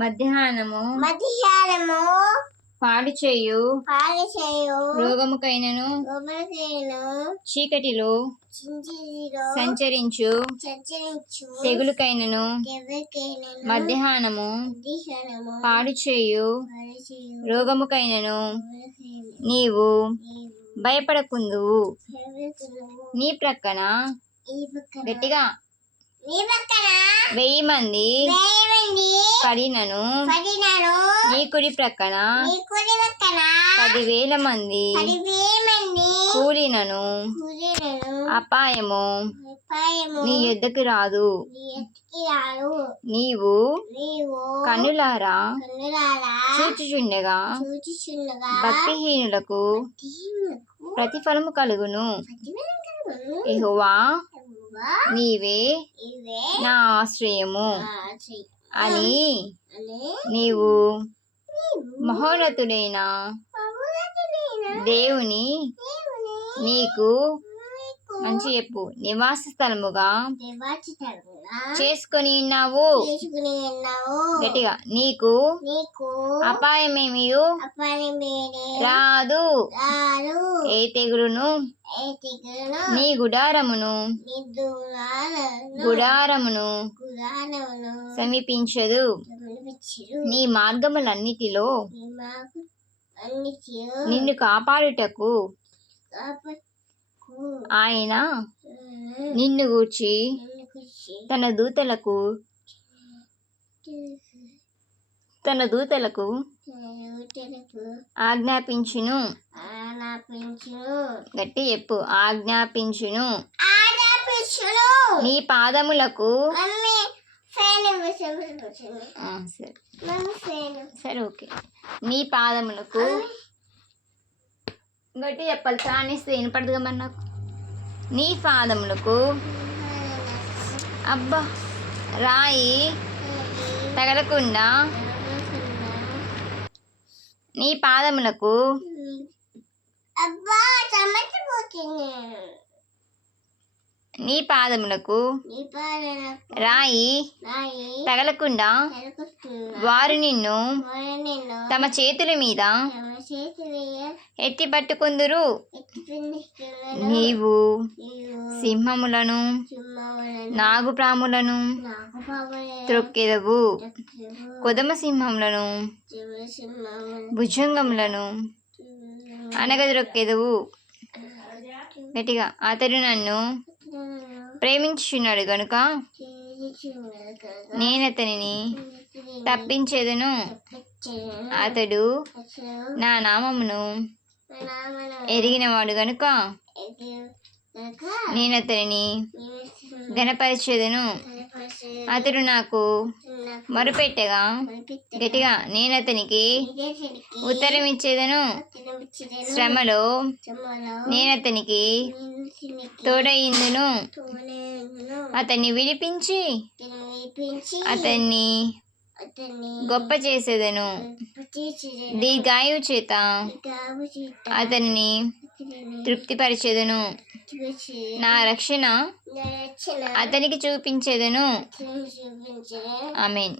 మధ్యాహ్నము పాడు చేయు రోగముకైనను చీకటిలో సంచరించు తెగులుకైనను మధ్యాహ్నము పాడు చేయు రోగముకైనను నీవు భయపడకుందువు. నీ ప్రక్కన గట్టిగా 1000 మంది పడినను నీ కుడి ప్రక్కన 10,000 మంది కూలినను అపాయము నీ యొద్దకు రాదు. నీవు కన్నులారా చూచుచుండగా భక్తిహీనులకు ప్రతిఫలము కలుగును. యెహోవా నీవే నా ఆశ్రయము అని నీవు మహోన్నతుడైన దేవుని నీకు మంచి చెప్పు నివాస స్థలముగా చేసుకొని ఉన్నావు. గట్టిగా నీకు అపాయమేమీ రాదు. ఏ తెగులును నీ గుడారమును సమీపించదు. నీ మార్గములన్నిటిలో నిన్ను కాపాడుటకు ఆయన నిన్ను గూర్చి తన దూతలకు ఆజ్ఞాపించును. గట్టి చెప్పు ఆజ్ఞాపించును. నీ పాదములకు సరే ఓకే. నీ పాదములకు గట్టి చెప్పాలి. చానిస్తే వినపడదుగా మరి నాకు. నీ పాదములకు అబ్బా రాయి తగలకుండా నీ పాదములకు రాయి తగలకుండా వారు నిన్ను తమ చేతుల మీద ఎత్తి పట్టుకుందురు. నీవు సింహములను నాగుపాములను త్రొక్కెదవు. కొదమ సింహములను భుజంగములను అనగద్రొక్కెదవు. గట్టిగా అతడు నన్ను ప్రేమించుచున్నాడు గనుక నేనతనిని తప్పించేదను. అతడు నా నామమును ఎరిగినవాడు గనుక నేనతనిని ఘనపరిచేదను. అతడు నాకు మొరపెట్టగా గట్టిగా నేనతనికి ఉత్తరం ఇచ్చేదను. శ్రమలో నేనతనికి తోడయిందును. అతన్ని విడిపించి అతన్ని గొప్ప చేసేదను. దీర్ఘాయువు చేత అతన్ని తృప్తిపరిచేదను. నా రక్షణ అతనికి చూపించేదను. ఆమేన్.